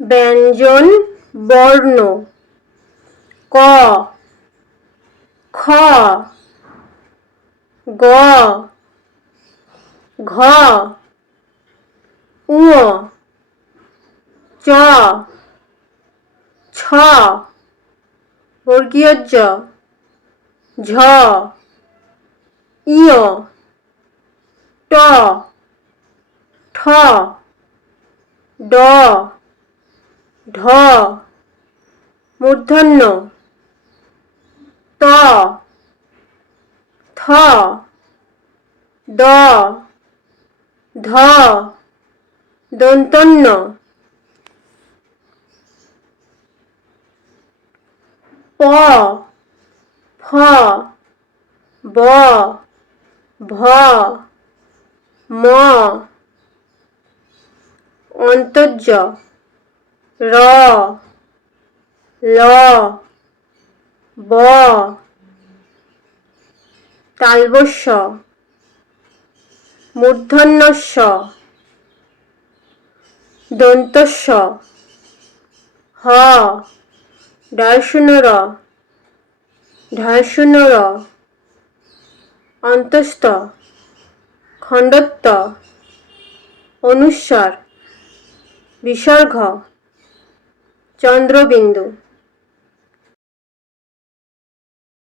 ব্যঞ্জন, বর্ণ। ক। খ। গ। ঘ। উ চ। ছ। বর্গীয় জ। ঝ। ইয় ট। ঠ। ড। ঢ। মূর্ধন্য। ত। থ। দ। ধ। দন্তন্য। প। ফ। ব। ভ। ম। অন্তর্য। র ল ব তালবস্য মূর্ধন্যস্য দন্তস্য হ ডালশূন্য ঢালশূন্য র অন্তস্থ খণ্ডত্ব অনুস্বার বিসর্গ। চন্দ্রবিন্দু